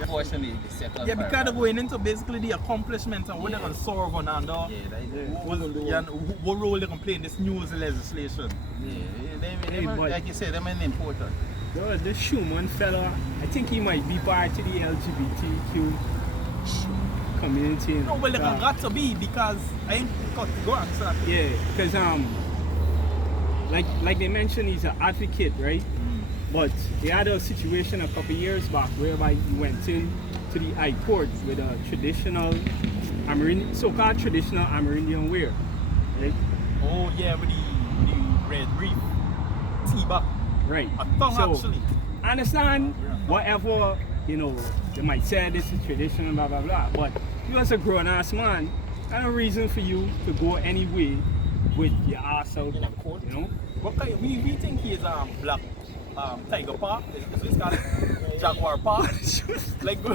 Unfortunately, the second yeah, because they're going into basically the accomplishments and what they're going to serve on and what role they're going to play in this new legislation. Like you said, they're important. The Schumann fella, I think he might be part of the LGBTQ community. No, well, they got to be because I ain't got to go on, sir. Yeah, because like they mentioned, he's an advocate, right? But they had a situation a couple years back whereby he went in to the high court with a traditional so-called traditional Amerindian wear, right? Oh yeah, with the red reef, T-back. Right. A tongue So, actually. I understand whatever, they might say this is traditional, blah, blah, blah. But you as a grown-ass man, there's no reason for you to go anyway with your ass out, What kind? We think he is black tiger paw. Is this called jaguar paw? like the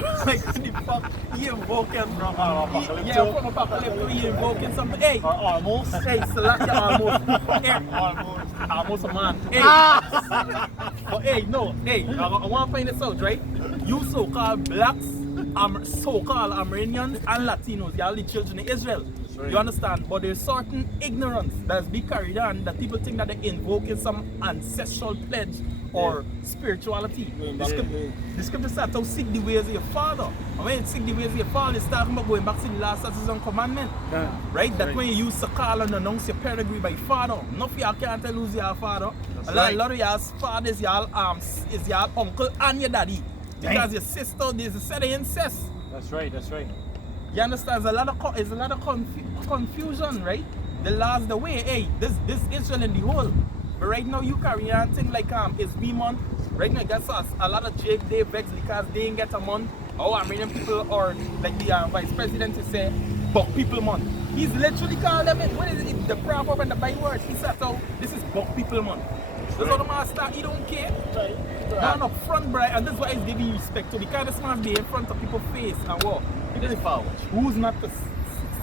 fuck? He invoking from Apocalypse. Yeah, from Apocalypse. He invoking something. Hey, or almost. Hey, Selassie almost. Hey, almost a man. Hey. But hey, no. Hey, I want to find this out, right? You so-called blacks, so-called Armenians and Latinos, you're all the children of Israel. You understand? But there's certain ignorance that's being carried on that people think that they're invoking some ancestral pledge or spirituality. The scripture says to seek the ways of your father. And when you seek the ways of your father, it's talking about going back to the last statutes and commandment. Right? That's when you use to call and announce your pedigree by father. None of y'all can't tell who's your father. A lot of y'all's father is your uncle and your daddy. Because your sister, there's a set of incest. That's right. You understand? There's a lot of confusion, right? The laws, the way, hey, this Israel in the whole. But right now you carry on things like it's B month. Right now, guess us. A lot of Jake they vex because they ain't get a month. Oh, Armenian people or like the vice president to say buck people month. He's literally called them what is it? The proverb and the byword. He said, "Oh, this is buck people month." That's how the master, he don't care. Man up front, bright, and that's why he's giving you respect to because this man be in front of people's face and what? This power. Who's not to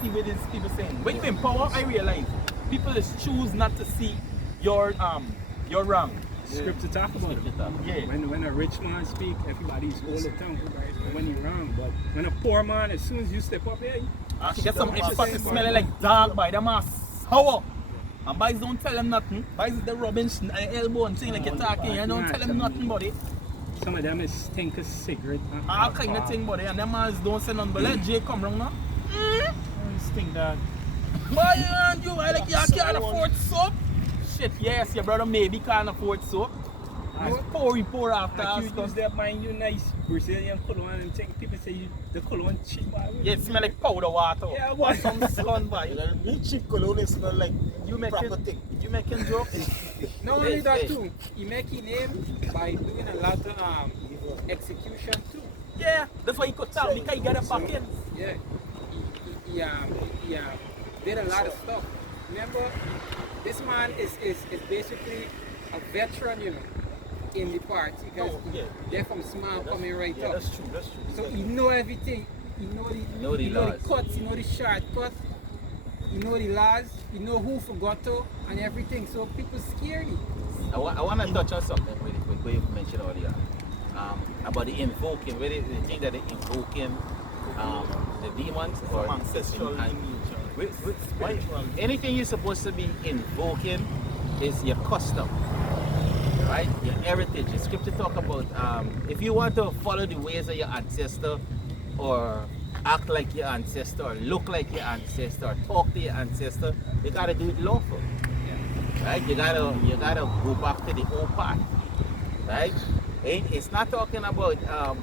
see what these people saying? When you in power, I realize people is choose not to see your wrong. Scripture talk about it. Yeah. When a rich man speak, everybody's all the tongue when he's wrong. But when a poor man, as soon as you step up here, she get some spot smelling like dog by them ass sour. And boys don't tell them nothing. Boys is the rubbing elbow and thing like you're talking. You don't tell them nothing, buddy. Some of them is stink a cigarette. All kind of thing, buddy. And them man don't say nothing. But let Jay come round now. Stink that. Why and you? I like you can't afford soap. Shit, yes, your brother maybe can't afford soap. You pour after us. You use that mind you nice Brazilian cologne and thing. People say the cologne cheap. Yeah, it smell like powder water. Yeah, what? Some sun by. The cheap cologne smell like proper thing. You making jokes? Not only that too, he make his name by doing a lot of execution too. Yeah, that's why he could tell because he got a pocket. Yeah, he did a lot of stuff. Remember, this man is basically a veteran, in the party because they're from small coming right up. That's true. So he know everything. He know the cuts, he know the shortcut, he know the laws, he know who forgot to and everything. So people scared him. I want to touch on something really quick. What you mentioned earlier about the invoking. Whether they think that they're invoking the demons or ancestral anything you're supposed to be invoking is your custom, right? Your heritage. The scripture talk about if you want to follow the ways of your ancestor or act like your ancestor or look like your ancestor or talk to your ancestor, you gotta do it lawful. Right? You gotta go back to the old path. Right? It's not talking about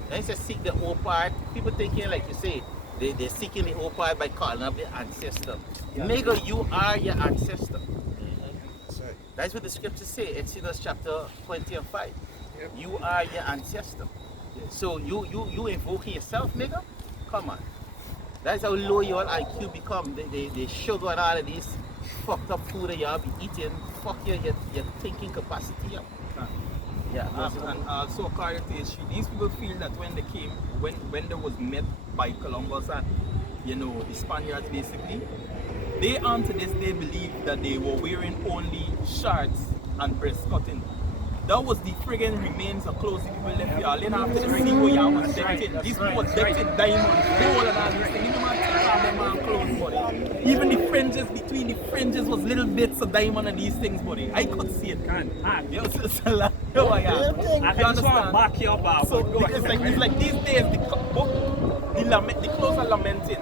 let's just seek the old path. People thinking like you say, they're seeking the old path by calling up the ancestor. Nigga, you are your ancestor. That's right. That's what the scriptures say, Exodus chapter 20 and 5. Yep. You are your ancestor. So you invoking yourself, nigga? Come on. That's how low your IQ become. The sugar and all of these fucked up food that y'all be eating, fuck your thinking capacity up. Yeah. And also according to history, these people feel that when they came, when they was met by Columbus and the Spaniards basically, they to this day believe that they were wearing only shirts and breast cutting. That was the friggin' remains of clothes people left y'all. Then after the ready go y'all was dead thing. These people decked in diamonds, gold and all these things. Even man take off them man clothes, buddy. Even the fringes, between the fringes was little bits of diamond and these things, buddy. I could see it. You know, it's a lot. Oh my God. I just want to back you up. So it's like these days the clothes are lamenting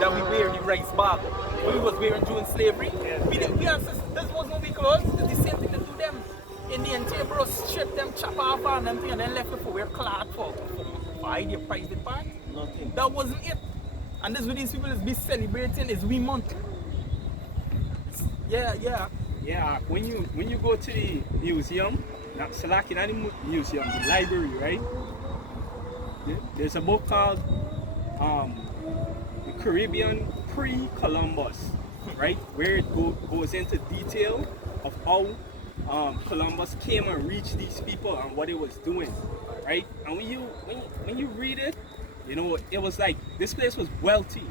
that we wear the rice bag. When we was wearing during slavery, we ancestors, this was no we clothes. It's the same thing to do them. Indian table, strip them, chop off and them thing, and then left it for wear cloth for idea private part. Nothing. That wasn't it. And this what these people is be celebrating is we month. Yeah. Yeah, when you go to the museum, so like in any museum, the library, right? There's a book called The Caribbean Pre-Columbus, right? Where it goes into detail of how Columbus came and reached these people and what he was doing, right? And when you read it, you know, it was like this place was wealthy.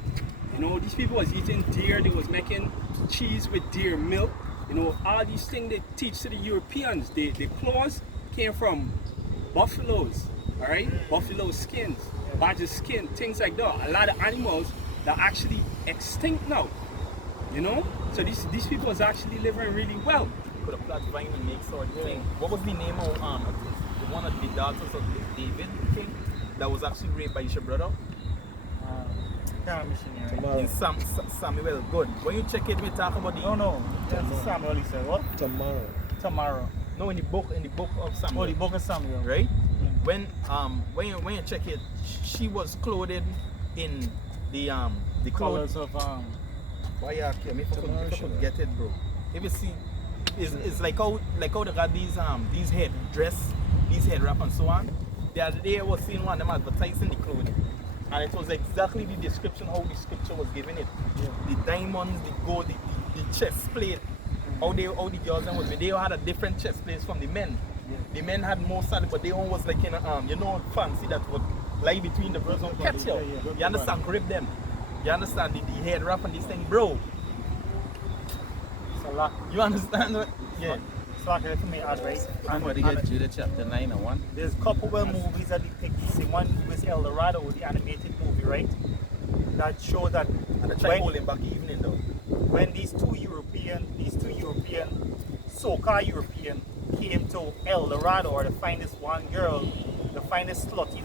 You know, these people was eating deer, they was making cheese with deer milk. You know, all these things they teach to the Europeans. The clothes came from buffaloes, all right? Buffalo skins, badger skin, things like that. A lot of animals that are actually extinct now, you know? So these people is actually living really well. Could have plant vine and make sort of thing. What was the name of the one of the daughters of David King that was actually raped by your brother? In Samuel. Good. When you check it, we talk about the. No. That's Samuel. He said what? Tomorrow. No, in the book of Samuel. Oh, the book of Samuel. Right. When you check it, she was clothed in the Colors of Why you came? If I could get it, bro. If you see, it's like how they got these head dress, these head wrap and so on. The other day I was seeing one of them advertising the clothing. And it was exactly the description how the scripture was giving it. Yeah. The diamonds, the gold, the chest plate, how the girls was. They had a different chest plate from the men. Yeah. The men had more solid, but they one was like in a fancy that would lie between the breasts and catch you. You understand? Grip them. You understand the head wrap and this thing, bro. It's a lot. You understand what? Yeah. It's like let me add, right? Somebody get Judah chapter 9 and 1. There's a couple of movies that depict this. One was El Dorado, the animated movie, right? That show that and I try holding back evening though. When these two European, so-called European, came to El Dorado or to find this one girl, to find this slutty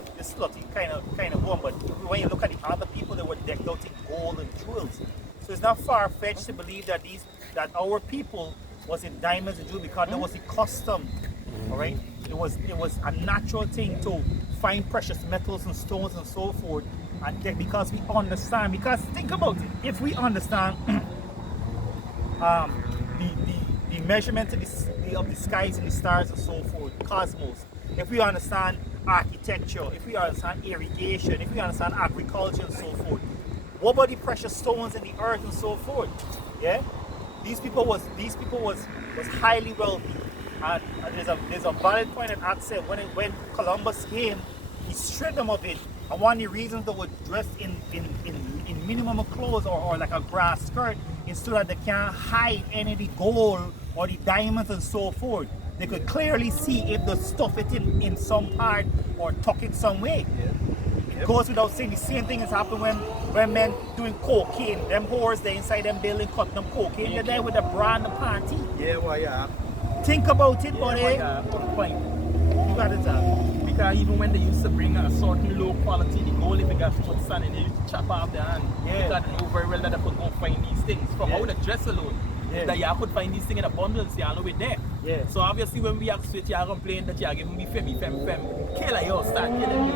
kind of woman. But when you look at the other people, they were decked out in gold and jewels. So it's not far-fetched to believe that our people was in diamonds and jewels because that was the custom. All right, it was a natural thing to find precious metals and stones and so forth, and then because we understand. Because think about it, if we understand the measurement of the skies and the stars and so forth, cosmos. If we understand architecture, if we understand irrigation, if we understand agriculture and so forth, what about the precious stones in the earth and so forth? Yeah. These people was highly wealthy, and there's a valid point that Act said when Columbus came, he stripped them of it, and one of the reasons they were dressed in minimum of clothes or like a grass skirt is so that they can't hide any of the gold or the diamonds and so forth. They could clearly see if they stuff it in some part or tuck it some way. Yeah. It goes without saying the same thing has happened when men doing cocaine. Them whores they inside them building cut them cocaine. They're there with the bra and the panty. Yeah, well, yeah. Think about it, buddy. Yeah, on point. You got it, because even when they used to bring a certain low quality, the gold if they got too much sun and they used to chop off their hand. Yeah. Because they know very well that they could go find these things. From how the dress alone. Yeah. That you could find these things in abundance, you know it there. Yeah. So obviously when we ask you, you complain that you are giving me fem. Kill you, start killing me.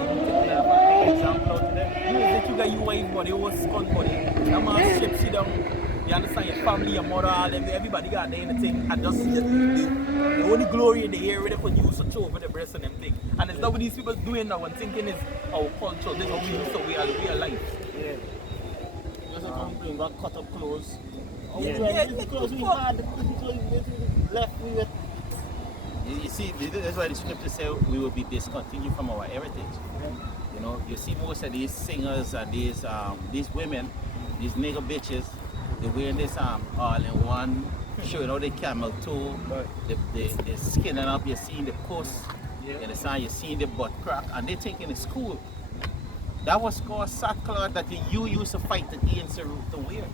Example out to them. You think you got your wife, but they was scunt, buddy. That man strips you down. You understand your family, your mother, all them, everybody got there anything. And just the only glory in the area they could use to show over the breast and them thing. And it's not what these people doing now and thinking is our culture. This is how we used to wear life. Yeah. Just complain about cut up clothes. The clothes we had, the clothes we left with. You see, that's why the scripture says we will be discontinued from our heritage. Yeah. You know, you see most of these singers and these women, these nigger bitches, they're wearing this all-in-one shirt, the camel toe, the skinning up, you're seeing the post, you understand, you're seeing the butt crack, and they're thinking it's cool. That was called sackcloth that you used to fight against to wear.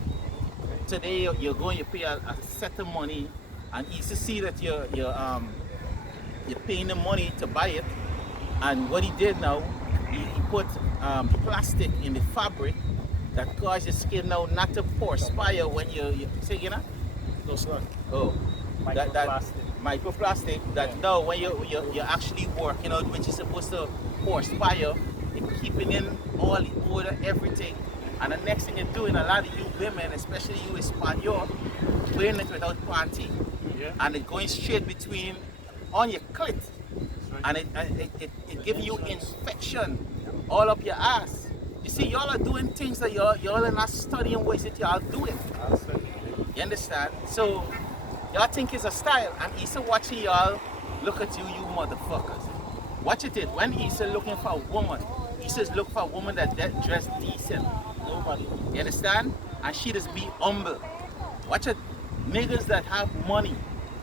Today you're going to pay a set of money, and you see that you're paying the money to buy it. And what he did now, he put plastic in the fabric that causes your skin now not to perspire when you say, you know? Those one. Oh, that Microplastic. microplastic that now when you're actually working out, which is supposed to perspire, it's keeping in all the odor, everything. And the next thing you're doing, a lot of you women, especially you Espanol, wearing it without panty, Yeah. and it going straight between on your clit, and it gives you infection all up your ass. You see, y'all are doing things that y'all are not studying ways that y'all do it. You understand? So y'all think it's a style, and Issa watching y'all look at you motherfuckers. Watch it. When Issa looking for a woman, Issa's looking for a woman that dressed decent. Nobody. You understand? And she just be humble. Watch it. Niggas that have money,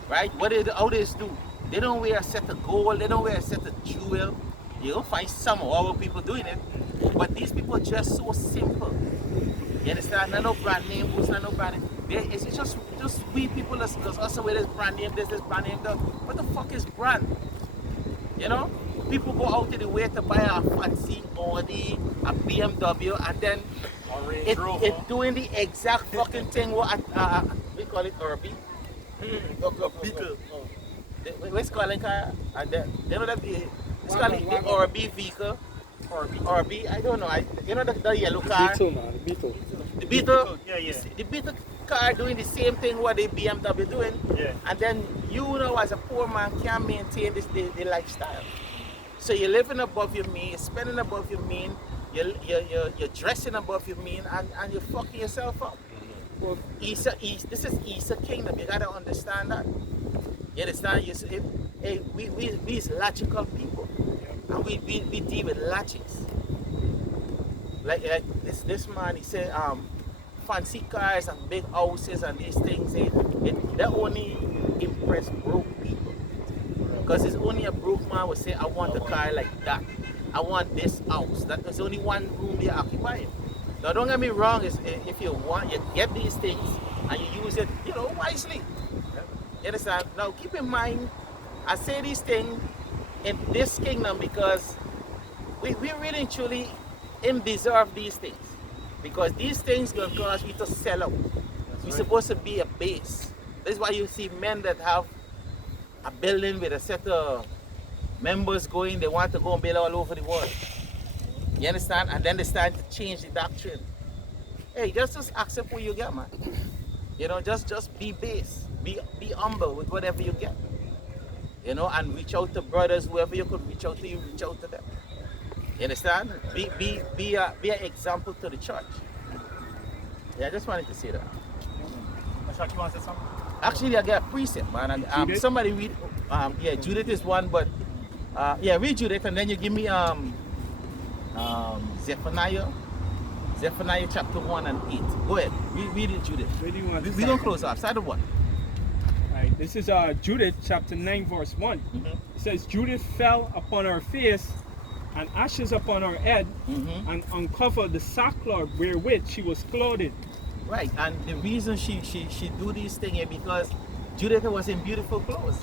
right? How they do? They don't wear a set of gold. They don't wear a set of jewel. You'll find some other people doing it, but these people are just so simple. You understand? No brand name, boots, no brand name. It's just we people that's also wear this brand name, this brand name, that. What the fuck is brand? You know? People go out to the way to buy a fancy Audi, a BMW, and then it doing the exact fucking thing what we call it Urbi. Beetle. What's calling car? And then you know that it's called the Urbi vehicle. Urbi, I don't know. You know the yellow car. Beetle, man. Beetle. The Beetle, Yeah. the Beetle car doing the same thing what the BMW doing, Yeah. and then you know as a poor man can't maintain the lifestyle. So you're living above your means, you're spending above your means, you're dressing above your means, and you're fucking yourself up. Well, this is Issa Kingdom. You gotta understand that. You understand? We's logical people, and we deal with logics. Like this man, he said, fancy cars and big houses and these things, they only impress broke people. Because it's only a broke man will say, I want a car like that. I want this house. There's only one room they occupy. Now don't get me wrong, if you want, you get these things and you use it, wisely. You understand? Now keep in mind, I say these things in this kingdom because we really and truly deserve these things. Because these things will cause you to sell out. We're supposed to be a base. This is why you see men that have a building with a set of members going, they want to go and build all over the world. You understand? And then they start to change the doctrine. Hey, just accept what you get, man. Just be base. Be humble with whatever you get. And reach out to brothers, whoever you could reach out to, you reach out to them. You understand? Be an example to the church. Yeah, I just wanted to say that. Ashak, you want to say something? Actually, I got a precept, man. And somebody read, Judith is one, but read Judith, and then you give me Zephaniah chapter 1 and 8. Go ahead, read it, Judith. Where do you want to We're going to close off. Side of what? Right, this is Judith chapter 9 verse 1. Mm-hmm. It says, Judith fell upon her face and ashes upon her head, Mm-hmm. and uncovered the sackcloth wherewith she was clothed. Right, and the reason she do these things is because Judith was in beautiful clothes.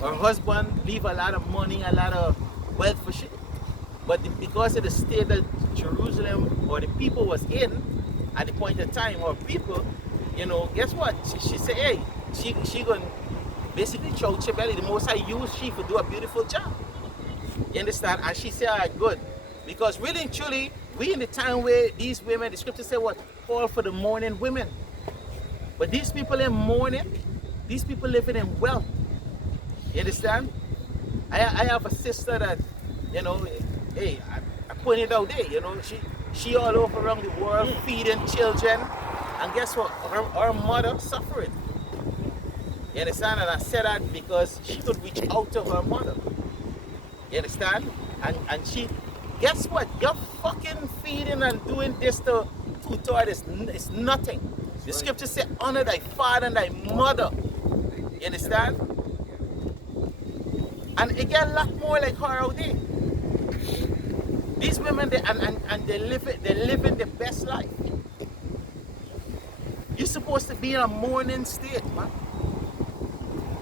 Her husband leave a lot of money, a lot of wealth for shit. But because of the state that Jerusalem or the people was in at the point of time, or people, guess what? She said, hey, she gonna basically chow your belly. The most I use she to do a beautiful job. You understand? And she said, all right, good. Because really and truly, we in the time where these women, the scripture said what? Fall for the mourning women. But these people in mourning, these people living in wealth. You understand? I have a sister that, hey, I pointed out there, she all over around the world feeding children. And guess what? Her mother suffering. You understand? And I said that because she could reach out to her mother. You understand? And she, guess what? You're fucking feeding and doing this to her, it's nothing. The scripture says, honor thy father and thy mother. You understand? And it get a lot more like her out there. These women, and they living the best life. You're supposed to be in a mourning state, man.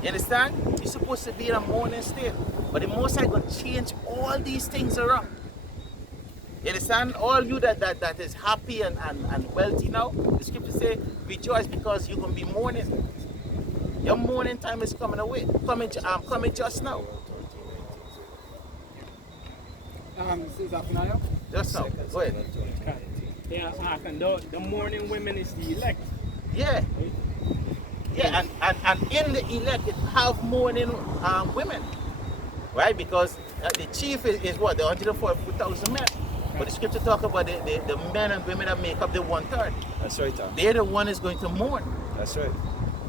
You understand? You're supposed to be in a mourning state. But the Most High gonna change all these things around. You understand? All you that is happy and wealthy now, the scripture say, rejoice because you're gonna be mourning. Your mourning time is coming away. Coming just now. Is that now? Just now. Go ahead. Yeah, and the mourning women is the elect. Yeah. Yeah, and in the elect it have mourning women. Right? Because the chief is what? The 144,000 men. But the scripture talk about the men and women that make up the 1/3. That's right, Tom. They're the one is going to mourn. That's right.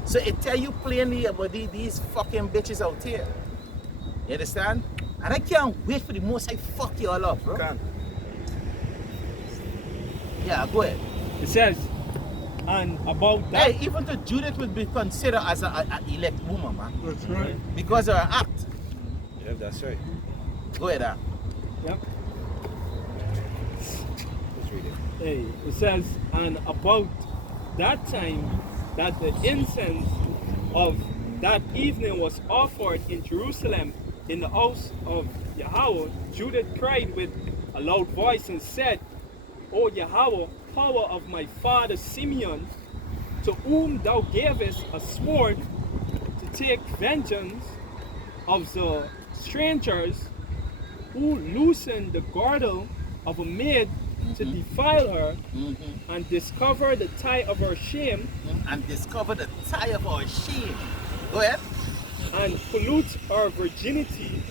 So it tell you plainly about these fucking bitches out here. You understand? And I can't wait for the Most High fuck you all up, bro. Can. Yeah, go ahead. It says, and about that. Hey, even though Judith would be considered as an elect woman, man. That's right. Because of her act. Yeah, that's right. Go ahead, Yep. Let's read it. Hey, it says, and about that time that the incense of that evening was offered in Jerusalem in the house of Yahweh, Judith cried with a loud voice and said, O Yahweh, power of my father Simeon, to whom thou gavest a sword to take vengeance of the strangers who loosened the girdle of a maid to defile her and discover the tie of her shame and discover the tie of our shame. Go ahead. and pollute our virginity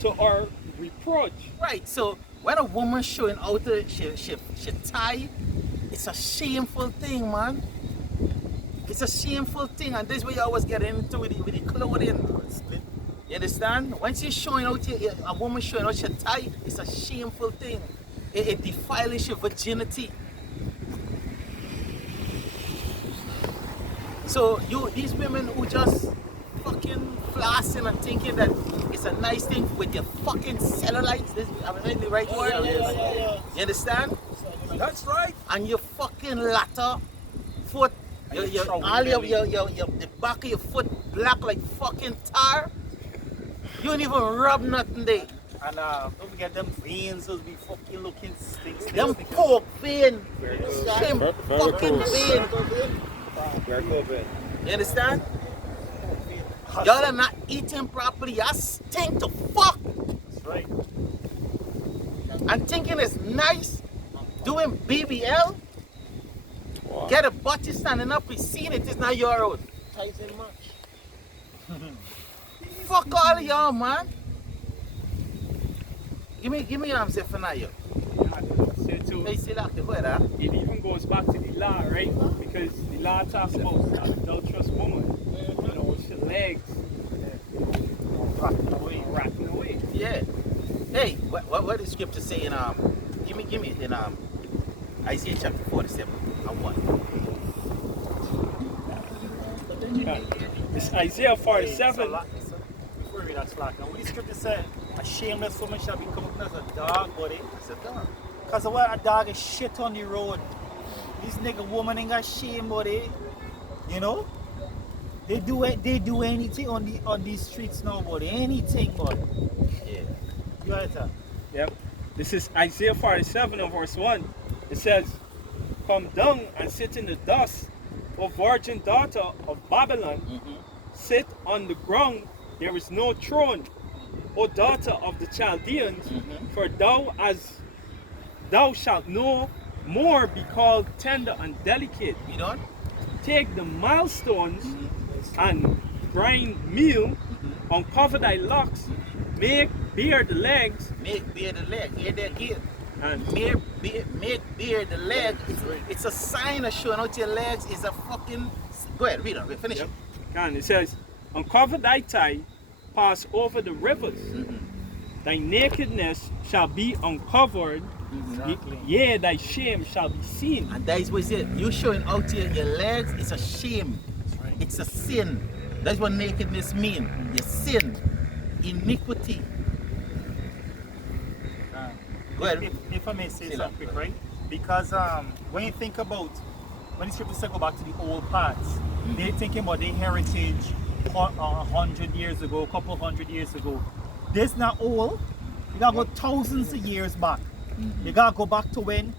to our reproach. Right, so when a woman showing out she tie, it's a shameful thing, man. It's a shameful thing, and this is what you always get into with the clothing. You understand? When she's showing out, a woman showing out she tie, it's a shameful thing. It defiles your virginity. So these women who just fucking flossing and thinking that it's a nice thing with your fucking cellulites. Am I saying the right word? Yeah. You understand? That's right. And your fucking latter foot, the back of your foot black like fucking tar. You don't even rub nothing there. And don't forget them veins, those be fucking looking stinks. Them pork vein, shame fucking vein. Varicose vein. You understand? Y'all are not eating properly. Y'all stink to fuck. That's right. And thinking it's nice doing BBL. Wow. Get a butty standing up, we seen it, it's not your own. Ties in much. Fuck all of y'all, man. Give me your arms for now, yo. Say too, Hey, see that, go ahead, it even goes back to the law, right? Because the law talks about an adulterous woman, you know, with her legs rocking away. Yeah. Hey, what the scripture say in give me in Isaiah chapter 47 and 1. It's Isaiah 47. Before we read that slack, now what the scripture said, a shameless woman shall become as a dog, buddy. It's a dog. Because of what a dog is shit on the road. This nigga woman ain't got shame, buddy. You know? They do anything on these streets now, buddy. Anything, buddy. Yeah. You right there? Yep. This is Isaiah 47 and verse 1. It says, come down and sit in the dust, O virgin daughter of Babylon. Sit on the ground, there is no throne. O daughter of the Chaldeans, for thou shalt no more be called tender and delicate. You know? Take the milestones and grind meal, uncover thy locks, make bare the legs, Make bare the leg. Hear that here. and Make bare the leg. It's a sign of showing out your legs. It's a fucking. Go ahead, read on. Finish it. and it says, uncover thy thigh, pass over the rivers. Thy nakedness shall be uncovered, yea, thy shame shall be seen. And that is what it said. You showing out your legs, it's a shame. It's a sin. That's what nakedness means. Your sin. Iniquity. Go ahead. If I may say Say something that. quick, right? Because when you think about, when the scriptures say go back to the old parts, they're thinking about their heritage 100 years ago, a couple hundred years ago. This not old. You gotta go thousands of years back. You gotta go back to when.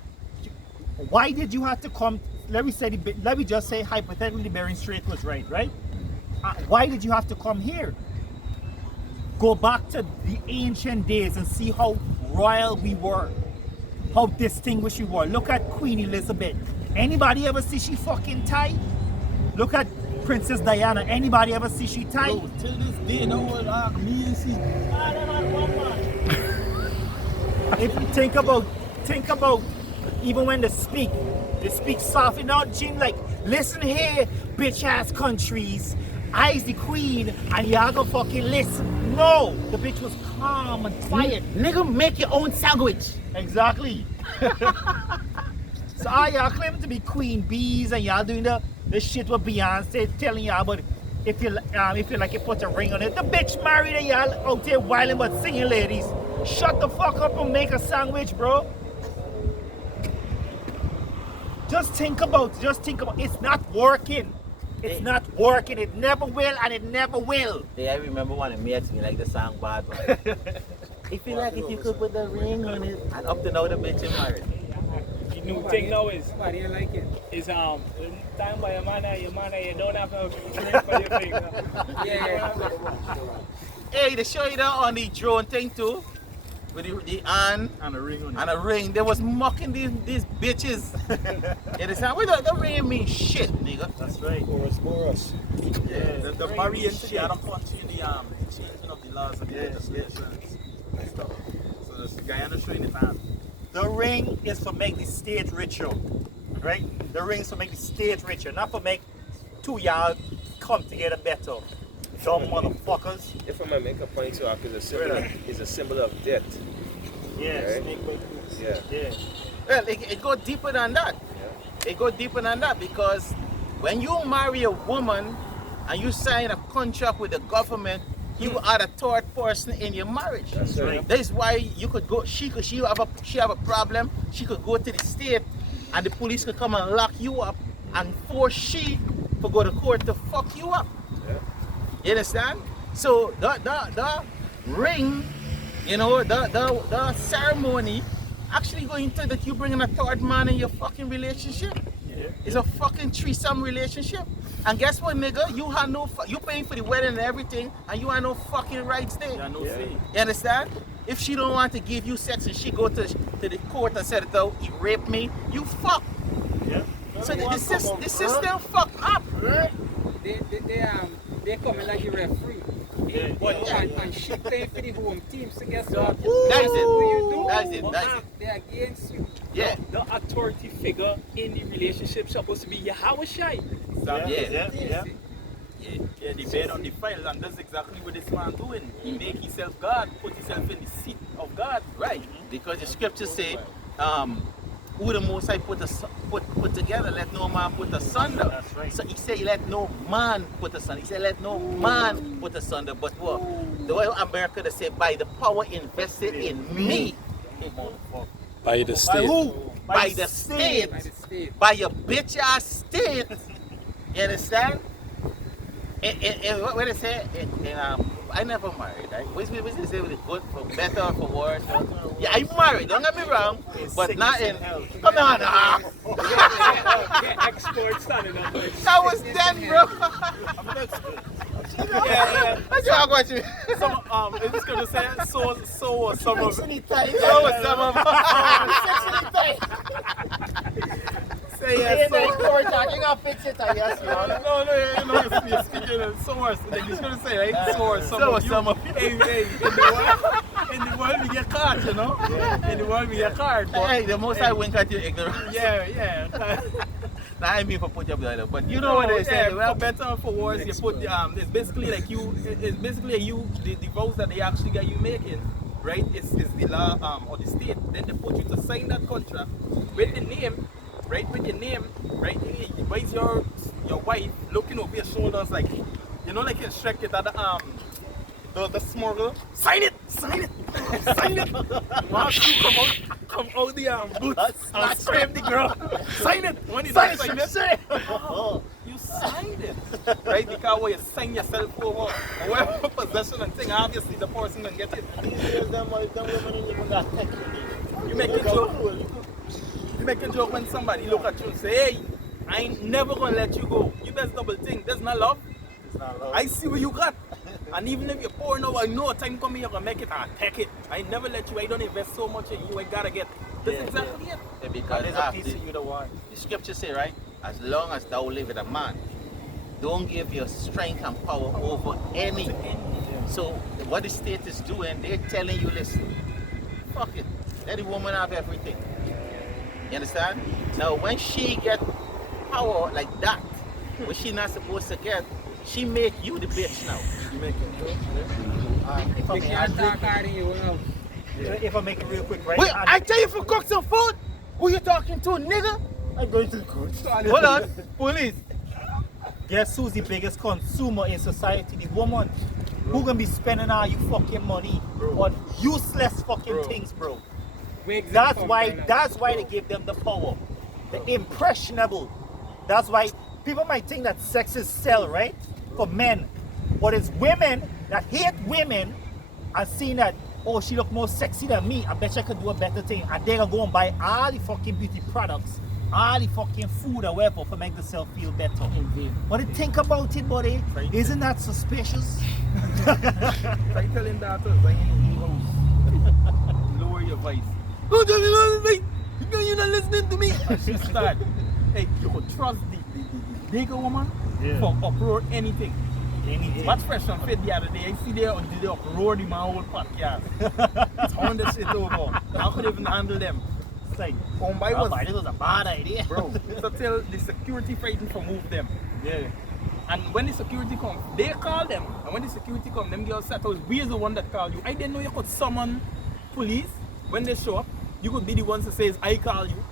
Why did you have to come? Let me just say hypothetically, Bering Strait was right? Why did you have to come here? Go back to the ancient days and see how royal we were, how distinguished we were. Look at Queen Elizabeth. Anybody ever see she fucking tight? Look at Princess Diana. Anybody ever see she tight? Bro, till this day, no one like me and see. If you think about, even when they speak soft. Now, Jim, like, listen here, bitch ass countries. I's the queen, and y'all gonna fucking listen. No, the bitch was calm and quiet. Nigga, make your own sandwich. Exactly. So y'all claim to be queen bees, and y'all doing the shit what Beyonce telling y'all about. If you like, you put a ring on it. The bitch married and y'all out there wilding but singing, ladies. Shut the fuck up and make a sandwich, bro. Just think about. It's not working. It's not working. It never will, and it never will. Yeah, I remember when it made me like the song bad, but if you like it, you could put the ring on it. And up to now, the bitch is married. The new thing now is Somebody ain't like it. time by your man, you don't have to drink for your finger. Yeah. Hey, they show you that on the drone thing too, with the hand And a ring on and a ring. They was mocking these bitches. Yeah, they said, "We don't the ring mean shit, nigga." That's right. Chorus. Yeah, the barrier into the other country, the changing of the laws and the legislations and stuff. So the Guyana showing its hand. The ring is for make the state richer, right? The ring is for make the state richer, not for make two y'all come together better. Dumb motherfuckers. If I might make a point to it's a symbol of death. Yes. Right? Yeah. Yeah. Well, it go deeper than that. It go deeper than that because when you marry a woman and you sign a contract with the government, you are the third person in your marriage. That's right. That is why you could go. She have a problem. She could go to the state, and the police could come and lock you up and force she to go to court to fuck you up. Yeah. You understand? So the ring, you know, the ceremony actually going to that you bringing a third man in your fucking relationship. Yeah. It's a fucking threesome relationship. And guess what, nigga? You have you paying for the wedding and everything, and you have no fucking rights there. Yeah, no say. You understand? If she don't want to give you sex and she go to the court and said, "Oh, he raped me," you fuck. Yeah. So the system fucked up. They coming like a referee. Yeah. But and she paying for the home team, so guess what? That's it. What you do? That's it. That's it. They're against you. Yeah. The authority figure in the relationship supposed to be Yahweh Shai. Yeah. Yeah, the bed on the file, and that's exactly what this man doing. He make himself God, put himself in the seat of God. Right. Because the scriptures say, who the Most High put together, let no man put asunder. That's right. So he said, let no man put asunder. He said, let no man put asunder. But what? The way America they say, by the power invested in me. By the By state. who? By the state. By the state. By your bitch ass state. You understand? And what they say, I never married. Right? What they say, with good, for better or for worse? Yeah, I married. Don't get me wrong, but not in. Come on, Export standing up. that was then, bro. Yeah. That's what I'm going to. Some, is this gonna say so was some of That was some of. say yes, so. No, You're speaking of source. Like you're gonna say, right? Source, some of you. Hey, in the world we get caught, you know? In the world we get caught. But, Hey, the most I wink at your ignorance. yeah. Now I mean for put you up there, but you know what they say. Yeah, Well, for better or for worse, you put it's basically like it's basically the vows that they actually get you making, right? It's the law or the state. Then they put you to sign that contract with the name, right? With your name, right? Why is your wife looking over your shoulders like, you know, like in Shrek it at the the smuggle. Sign it! Sign it! Sign it! Once you come out the boots and scrape the ground. Sign it! When you sign it, you signed it. Right? Because when you sign yourself over whatever possession and thing, obviously the person can get it. You make a joke. You make a joke when somebody look at you and say, hey, I ain't never gonna let you go. You best double think. There's not love. I see what you got. And even if you're poor now, I know a time coming you're gonna make it and take it. I never let you, I don't invest so much in you, I gotta get. That's exactly it. Yeah, because There's a piece of you the one. the scripture say, right? As long as thou live with a man, don't give your strength and power over any. So what the state is doing, they're telling you, listen, fuck it. Let the woman have everything. You understand? Now when she get power like that, what she not supposed to get, she make you the bitch now. You make a joke. If I You may can't add talk out in your house. if I make it real quick, right? Wait, And I tell you to cook some food. Who you talking to, nigga? I'm going to the court. Hold on, police. Guess who's the biggest consumer in society? The woman. Who gonna be spending all your fucking money on useless fucking things, bro? That's why they give them the power. The impressionable. That's why people might think that sex is sell, right? For men. But it's women that hate women and seeing that, oh, she look more sexy than me. I bet I could do a better thing. And they're gonna go and buy all the fucking beauty products, all the fucking food or whatever for make themselves feel better. But you think about it, buddy, isn't that suspicious? Try telling daughters, I ain't in the house. Lower your voice. Oh, you're not listening to me. And she start. Hey, you could trust the bigger woman for uproar anything. What's fresh and fit the other day? I see there on the uproar the my whole podcast. Turn this shit over. I couldn't even handle them. It's like, Bombay was, this was a bad idea. bro. So tell the security fighting to move them. Yeah. And when the security come, they call them. And when the security come, them girls set out, we're the one that call you. I didn't know you could summon police. When they show up, you could be the ones that says, I call you.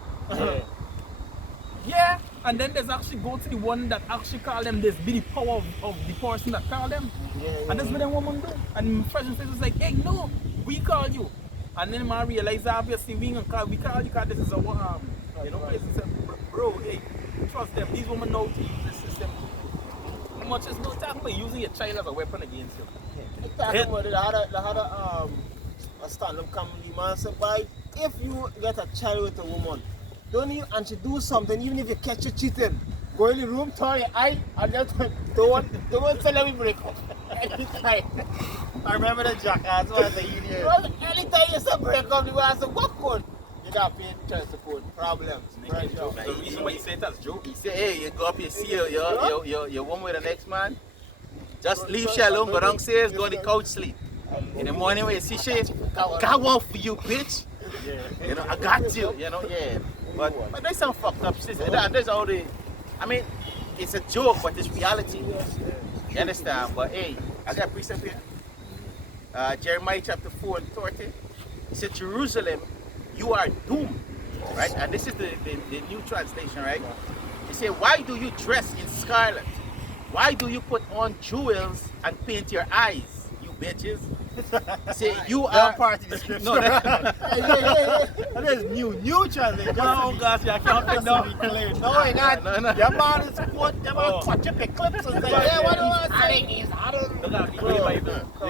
Yeah, and then there's actually go to the one that actually call them. There's be the power of the person that call them. And that's what them woman do. And fresh and face was like, hey, no, we call you. And then I realized obviously we call you because this is a place. I said, bro, hey, trust them. These women know to use this system. How much is no talking about using your child as a weapon against you? Talking about it, I had a stand-up comedy man said, boy, if you get a child with a woman, don't you, and she do something, even if you catch her cheating, go in the room, turn your eye, and just don't tell them we break up. Anytime. I remember the jackass was the idiot. Well, anytime you say break up, the man say, what could? You got paid child support, problems. Right, The reason why you say that's joke. He say, hey, you go up, you see your woman with the next man. Just leave she alone, go downstairs, go on the couch sleep. In the morning when you see she, got one for you, bitch. You know, I got you, But they sound fucked up. There's all the, I mean, it's a joke, but it's reality. You understand? But hey, I got a precept here. Jeremiah chapter 4 and 30. He said, Jerusalem, you are doomed. Right? And this is the new translation, right? He said, why do you dress in scarlet? Why do you put on jewels and paint your eyes, you bitches? Say you are part of the scripture. No, That is new translation. Oh gosh, I can't pick No, no. no, wait, not. No. Your man is what? Your man cut your clips and say, yeah, what do I say?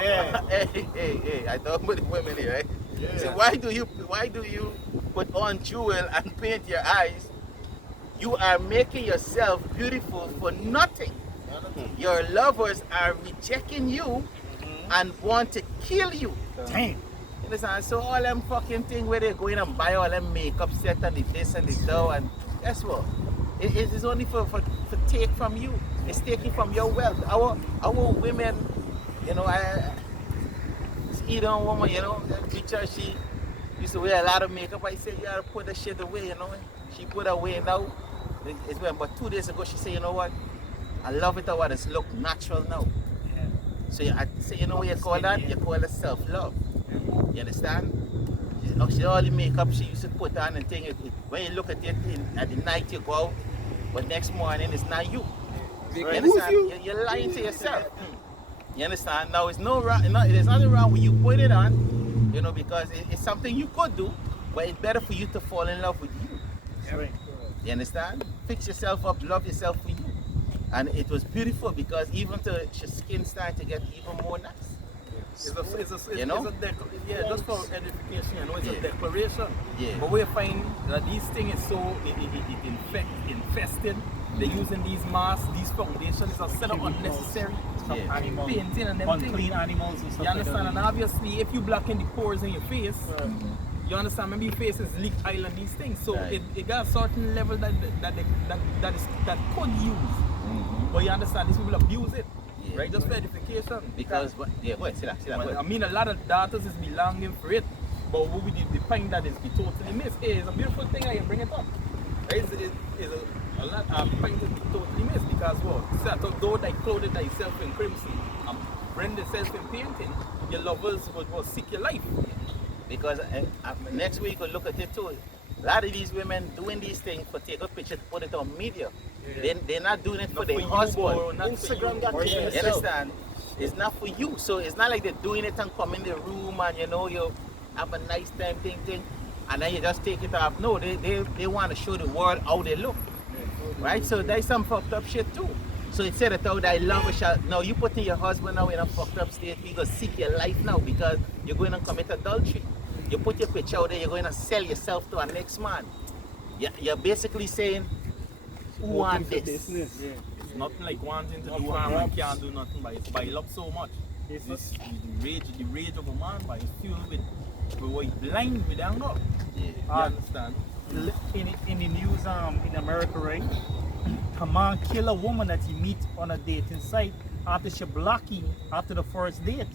Yeah. Hey, I talk about the women here, right? Yeah. So why do you put on jewel and paint your eyes? You are making yourself beautiful for nothing. Your lovers are rejecting you and want to kill you. Damn. Listen, so all them fucking thing where they go in and buy all them makeup set and the this and the that, and guess what? It is only for take from you. It's taking from your wealth. Our women, I see on woman, that picture, she used to wear a lot of makeup. I said, you gotta put that shit away, She put away now. But 2 days ago she said, you know what? I love it how it's look natural now. Yeah. So I say, you know what you call that? You call it self-love. You understand? She all the makeup she used to put on and thing. When you look at it at the night you go out, but next morning it's not you. You understand? You're lying to yourself. You understand? Now, it's no wrong. There's nothing wrong with you put it on, you know, because it's something you could do, but it's better for you to fall in love with you. Right. You understand? Fix yourself up, love yourself for you. And it was beautiful because even to your skin started to get even more nice. You know? Just for edification, you know, it's Yeah. a declaration. Yeah. But we find that these things is so infested. They're using these masks, these foundations are set up unnecessary. Some Yeah. animal, Painting and them unclean things. animals and stuff You understand? like And that. obviously, if you blacken the pores in your face, Mm-hmm. you understand? Maybe your face is leak oil and these things. So Right. it got a certain level that could use. But you understand? These people abuse it, Yeah. right? Just for edification. Because, yeah, go ahead, say that, go Well, I ahead. mean, a lot of daughters is belonging for it, but what we did, the point that is be totally missed. Hey, it's a beautiful thing. I bring it up. Right? It's a lot of point is be totally missed because what? Set up though they clothed thyself in crimson and brand yourself in painting, your lovers will seek your life. Because next week we'll look at it too. A lot of these women doing these things for take a picture, put it on media. They're not doing it for Not their for you, husband. bro, not for Instagram you. got You taken understand? It's not for you. So it's not like they're doing it and come in the room and you know you have a nice time thing and then you just take it off. No, they want to show the world how they look. Right? So there's some fucked up shit too. So it said that out I love a shot. No, you putting your husband now in a fucked up state. You go seek your life now because you're going to commit adultery. You put your picture out there, you're going to sell yourself to a next man. You're basically saying, who want this? Business. It's nothing like wanting to do harm and can't do nothing by it. But he loves so much. This the rage of a man, but it's fueled with what he's blind with anger. Yeah. You understand? In the news in America, right? A man kill a woman that he meet on a dating site after she block him after the first date.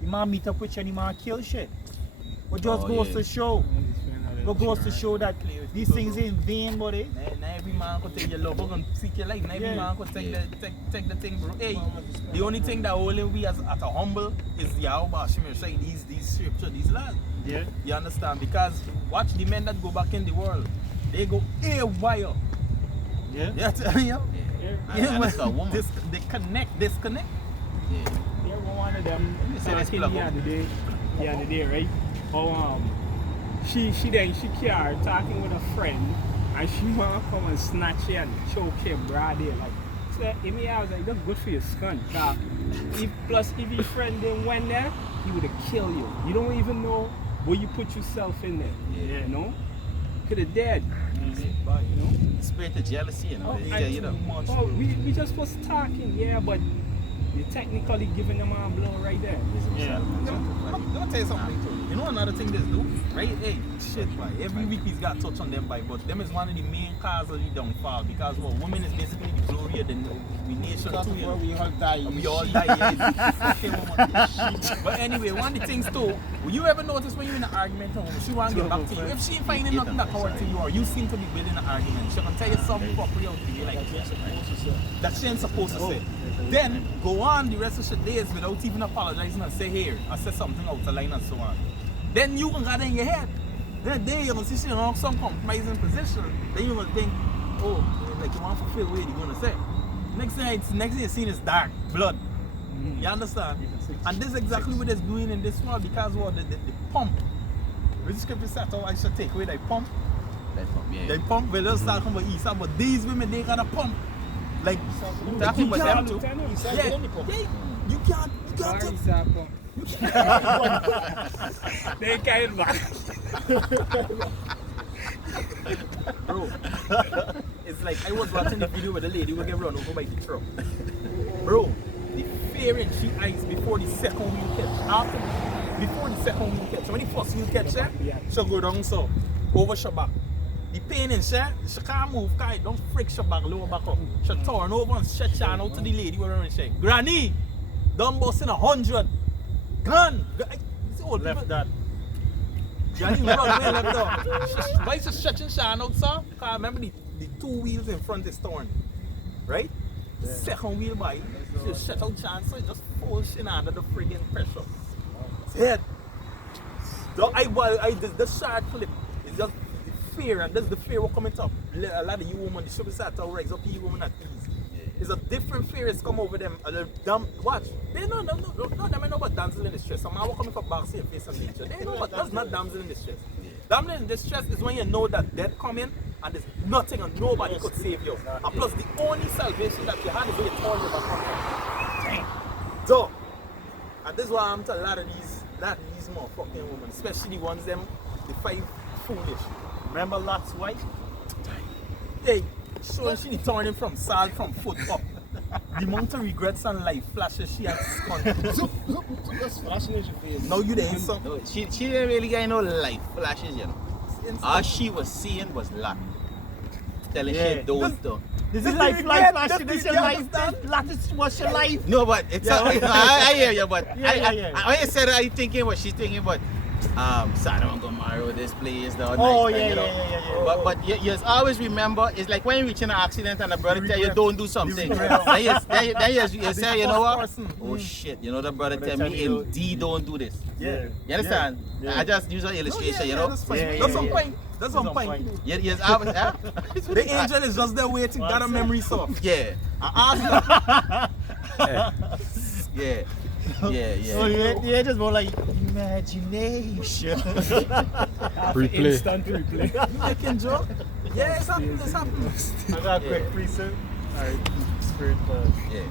The man meet up with you and the man kill shit. What just Oh, goes yeah. to show? What goes to show that these things ain't vain, buddy. Not every man could take your love and seek your life. Not every Yeah. man could take the thing, bro. Hey, the only thing that only we as at a humble is Yahweh Shemir say these scripture, these laws. Yeah. You understand? Because watch the men that go back in the world, they go wire. Yeah. Yeah, tell you. And it's a woman. They disconnect. Yeah. Yeah, one of them say this talking plug the up. other day, right? Oh, she care talking with a friend, and she wanna come and snatch you and choke him, broad day. Like, so in me, I was like, that's good for your skin. If your friend didn't went there, he would have killed you. You don't even know where you put yourself in there. Yeah. You know, could have dead. You know. Spirit of jealousy, you know. Oh, Yeah, you know. Oh, we just was talking, yeah, but you're technically giving them a blow right there. Yeah. Let me tell you something too. You know another thing they do? Right? Hey, shit, boy. Every week he's got touch on them, boy. But them is one of the main causes of the downfall. Because well, women is basically the glory of the nation That's too. You where know? we all die. And we all die, yeah. Fucking woman. But anyway, one of the things too, will you ever notice when you're in an argument and she want to get back to you? If she ain't finding nothing that coward to you or you seem to be building an argument, she can tell you something properly out to you like that she ain't supposed to say. Then go on the rest of your days without even apologizing and say here, I said something out of line and so on. Then you can get in your head. Then you're gonna see she in some compromising position. Then you're gonna think, oh, like you want to fulfill what you're gonna say. Next thing you're seeing is dark, blood. You understand? And this is exactly what it's doing in this world because what the pump. Which scripture said I should take away the pump. They pump will just start from the east, but these women they got a pump. Like Talking about them too. yeah, you can't Sorry, take Sapa. They can't back. bro. It's like I was watching the video with the lady who get run over by the truck. Bro, the fearing she eyes before the second wheel catch. Before the second wheel catch. So when the first wheel catch, she'll go down so over her back. The pain in she can't move, because it don't frick her back, lower back up. She turn over and stretch her out to the lady who running she. Granny, don't bust in 100. Gone. Left that. Granny run way left down. Why is she stretching Sean out, sir? Because remember the two wheels in front is torn. Right? The second wheel by, she shut out Sean, so it just falls in under the friggin' pressure. Dead. The short clip is just the fear, and that's the fear what coming up. A lot of you women, the should be start to rise up to you women at ease. It's a different fears come over them. Them watch. They know them know about damsel in distress. Some man will come in for boxing face and nature. They know what that's not damsel in distress. Damsel in distress is when you know that death coming and there's nothing and nobody could save you. And plus the only salvation that you had is when you turn your back on them. So, and this is why I'm to a lot of these motherfucking women, especially the ones them the five foolish. Remember Lot's wife? Hey, so she turning from salt from foot up. The amount of regrets and life flashes she has gone. Just flashing in your face. Now you there some. No, she didn't really get no life flashes, you know. All she was seeing was Lot. Telling she don't do. This is life flashing. This is your life. Lot is what's your life. No, but it's I hear you, but Yeah. I said I thinking what she's thinking, but Sodom and Gomorrah, this place, the Oh, nice, yeah, you know. yeah. But you always remember, it's like when you reach an accident and the brother tell you regret. don't do something. regret. then you say, you know what? person. Oh shit, you know the brother Brother tell me tell you, indeed don't do this. Yeah. You understand? Yeah. I just use an illustration, you know. That's fine. Yeah, That's yeah, some yeah. point. That's some point. Yes, always, yeah. The angel is just there waiting, got a memory soft. Yeah, I yeah. So yeah, just more like imagination. Instant replay. asked you making joke. Yeah, it's happening. I got a quick preset. Alright, spirit. Yeah.